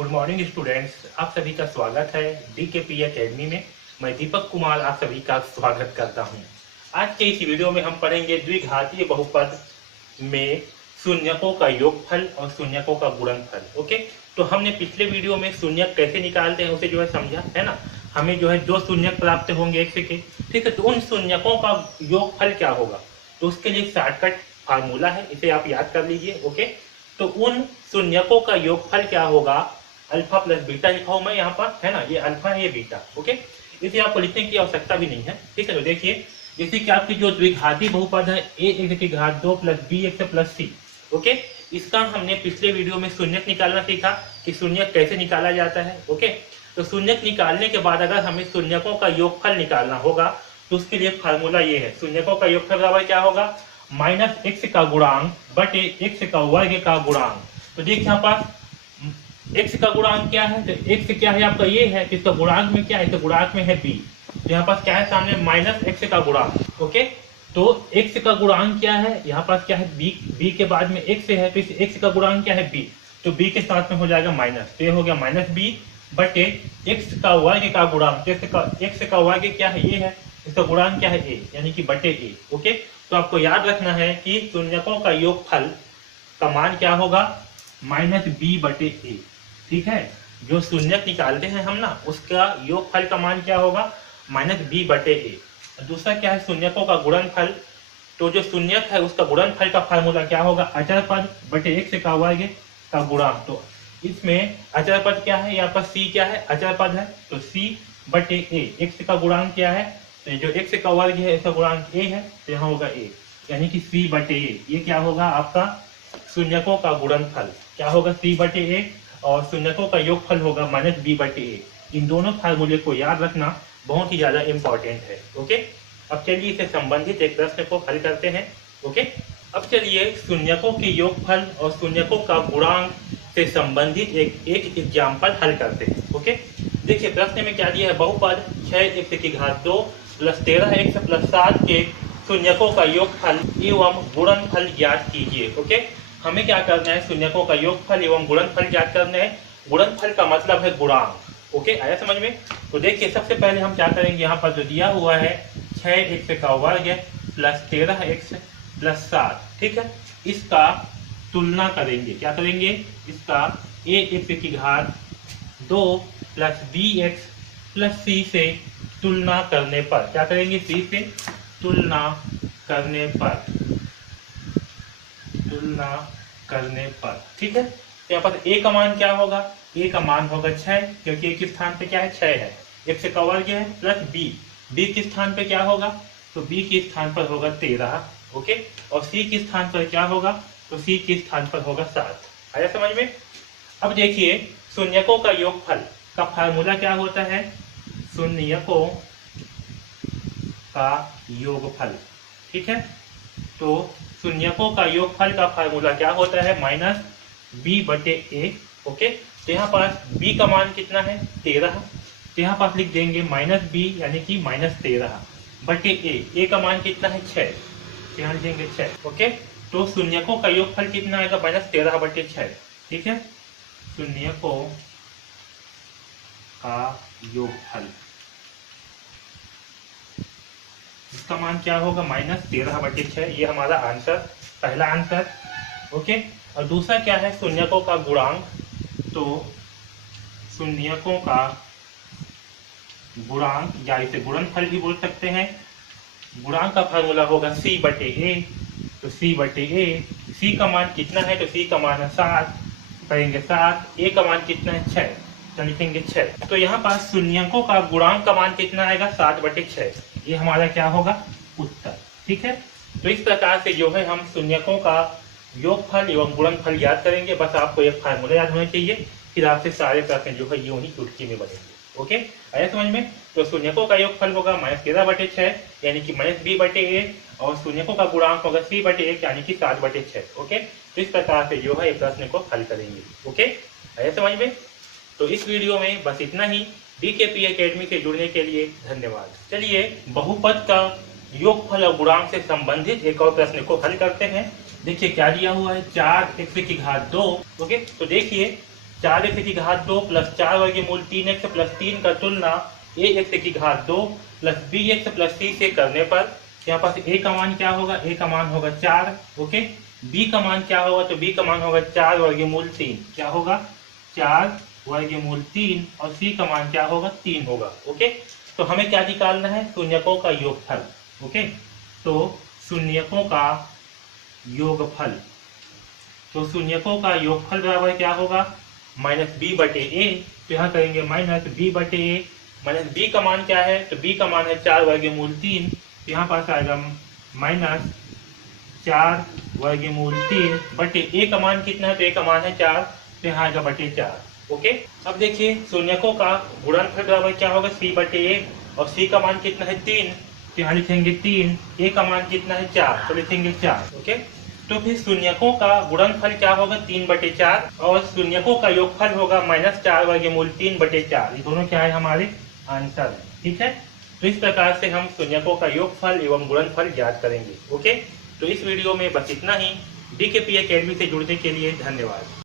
Good morning students, आप सभी का स्वागत है DKP एकेडमी में। मैं दीपक कुमार आप सभी का स्वागत करता हूं। आज के इस वीडियो में हम पढ़ेंगे द्विघातीय बहुपद में शून्यकों का योगफल और शून्यकों का गुणनफल। ओके, तो हमने पिछले वीडियो में शून्यक कैसे निकालते हैं उसे जो है समझा है ना। हमें जो है दो शून्यक प्राप्त होंगे एक से के, ठीक है। तो उन शून्यकों का योगफल क्या होगा, तो उसके लिए शॉर्टकट फार्मूला है, इसे आप याद कर लीजिए। ओके, तो उन शून्यकों का योगफल क्या होगा, अल्फा प्लस बीटा लिखा हूं मैं यहाँ पर, है ना। ये अल्फा है, ये बीटा। ओके, इसे आपको लिखने की आवश्यकता भी नहीं है, ठीक है। तो देखिए, जैसे कि आपकी जो द्विघाती बहुपद है a की घात 2 plus b plus c। Okay, इसका हमने पिछले वीडियो में शून्यक निकालना सीखा कि शून्यक कैसे निकाला जाता है। ओके, तो शून्यक निकालने के बाद अगर हमें शून्यकों का योगफल निकालना होगा तो उसके लिए फार्मूला ये है। शून्यकों का योगफल बराबर क्या होगा, माइनस एक्स का गुणांक बटे एक्स का वर्ग का गुणांक। तो देखिए यहाँ पास x का गुणांक क्या है, तो x क्या है आपका ये है, इसका गुणांक में क्या है, तो गुणांक में है b। तो यहाँ पास क्या है सामने माइनस x का गुणांक। ओके, तो x का गुणांक क्या है, यहाँ पास क्या है b के बाद में x है, तो इस x का गुणांक क्या है b, तो b के साथ में हो जाएगा माइनस, तो ये हो गया माइनस b बटे x का वर्ग का गुणांक। x का वर्ग क्या है, ये है, इसका गुणांक क्या है a, यानी कि बटे a। ओके, तो आपको याद रखना है कि शून्यकों का योगफल का मान क्या होगा, माइनस b बटे a, ठीक है। जो शून्यक निकालते हैं हम ना, उसका योगफल का मान क्या होगा, माइनस b बटे a। दूसरा क्या है, शून्यकों का गुणनफल। तो जो शून्यक है उसका गुणनफल का फार्मूला क्या होगा, अचर पद बटे x का वर्ग का गुणांक। तो इसमें अचर पद क्या है, यहाँ पर c क्या है, अचर पद है, तो c बटे a। x का गुणांक क्या है, तो जो x का वर्ग है इसका गुणांक a है, तो यहाँ होगा a, यानी कि c बटे a। ये क्या होगा आपका शून्यकों का गुणनफल, क्या होगा c बटे a, और शून्यकों का योगफल होगा माइनस b बटे a। इन दोनों फार्मूले को याद रखना बहुत ही ज्यादा इंपॉर्टेंट है। ओके, अब चलिए इससे संबंधित एक प्रश्न को हल करते हैं। ओके, अब चलिए शून्यकों के योगफल और शून्यकों का गुणांक से संबंधित एक एग्जाम्पल हल करते हैं। ओके, देखिए प्रश्न में क्या दिया है, बहुपद 6x की घात 2 प्लस 13x प्लस 7 के शून्यकों का योगफल एवं गुणनफल ज्ञात कीजिए। ओके, हमें क्या करना है, शून्यकों का योगफल एवं गुणनफल ज्ञात करना है। गुणनफल का मतलब है गुणांक। ओके, आया समझ में। तो देखिए सबसे पहले हम क्या करेंगे, यहाँ पर जो दिया हुआ है 6x का वर्ग प्लस 13x प्लस 7, ठीक है, इसका तुलना करेंगे। क्या करेंगे, इसका ax की घात 2 प्लस bx प्लस c से तुलना करने पर, क्या करेंगे, c से तुलना करने पर, ठीक है। तो यहाँ पर a का मान क्या होगा, a का मान होगा 6, क्योंकि a के स्थान पे क्या है, 6 है, x का वर्ग है, प्लस b के स्थान पे क्या होगा, तो b के स्थान पर होगा 13। ओके, और c के स्थान पर क्या होगा, तो c के स्थान पर होगा 7। आया समझ में। अब देखिए शून्यकों का योगफल का फार्मूला क्या होता है, शून्यकों का योगफल, ठीक है। तो शून्यकों का योगफल का फार्मूला क्या होता है, माइनस b बटे a। ओके, तो यहाँ पास b का मान कितना है, 13, तो यहाँ पास लिख देंगे माइनस b यानी कि माइनस 13 बटे a का मान कितना है, 6, यहाँ लिखेंगे 6। ओके, तो शून्यकों का योगफल कितना आएगा, माइनस 13 बटे 6, ठीक है। शून्यकों का योगफल, इसका मान क्या होगा, माइनस 13 बटे 6। ये हमारा आंसर, पहला आंसर। ओके, और दूसरा क्या है, शून्यकों का गुणांक। तो शून्यकों का गुणांक या इसे गुणनफल भी बोल सकते हैं। गुणांक का फार्मूला होगा c बटे a। तो c बटे a, c का मान कितना है, तो c का मान है 7, करेंगे 7, a का मान कितना है, 6, तो लिखेंगे 6। तो यहाँ पास शून्यकों का गुणांक का मान कितना आएगा, 7 बटे 6। ये हमारा क्या होगा, उत्तर, ठीक है। तो इस प्रकार से जो है हम शून्यकों का योगफल एवं गुणनफल याद करेंगे। बस आपको एक फार्मूला याद होना चाहिए, फिर आपसे सारे प्रश्न जो है यूं ही चुटकी में बनेंगे। ओके, आया समझ में। तो शून्यकों का योगफल होगा माइनस 13 बटे 6 यानी कि माइनस b बटे a, और शून्यकों का गुणांक होगा c बटे 1 यानी कि 7 बटे 6। ओके, तो इस प्रकार से जो है प्रश्न को हल करेंगे। ओके, आया समझ में। तो इस वीडियो में बस इतना ही। DKP एकेडमी से जुड़ने के लिए धन्यवाद। चलिए बहुपद का योगफल और गुणांक से संबंधित एक और प्रश्न को हल करते हैं। देखिए क्या दिया हुआ है, 4x की घात 2। ओके, तो देखिए 4x की घात 2 प्लस 4 वर्गमूल 3x प्लस 3 का तुलना ax की घात 2 प्लस bx प्लस c से करने पर यहाँ पास a का मान क्या होगा, a का मान होगा 4, ओके। b का मान क्या होगा, तो b का मान होगा 4 वर्गमूल 3, क्या होगा 4 वर्गमूल 3, और c का मान क्या होगा 3 होगा, ओके। तो हमें क्या निकालना है, शून्यकों का योगफल, ओके। तो शून्यकों का योगफल, तो शून्यकों का योगफल बराबर क्या होगा, माइनस बी बटे ए। तो यहाँ करेंगे माइनस बी बटे ए, माइनस बी का मान क्या है, तो बी का मान है 4 वर्गमूल 3, तो यहाँ पास आएगा माइनस 4 वर्गमूल 3 बटे ए का मान कितना है, तो ए का मान है 4, तो यहाँ आएगा बटे 4, ओके। अब देखिए शून्यकों का गुणनफल बराबर क्या होगा, सी बटे ए, और सी का मान कितना है 3, तो यहाँ लिखेंगे 3, ए का मान कितना है 4, तो लिखेंगे 4, ओके। तो फिर शून्यकों का गुणनफल क्या होगा, 3 बटे 4, और शून्यकों का योगफल होगा माइनस 4 वर्गमूल 3 बटे 4, ये दोनों क्या है हमारे आंसर, ठीक है। तो इस प्रकार से हम शून्यकों का योगफल एवं गुणनफल ज्ञात करेंगे, ओके। तो इस वीडियो में बस इतना ही। DKP एकेडमी से जुड़ने के लिए धन्यवाद।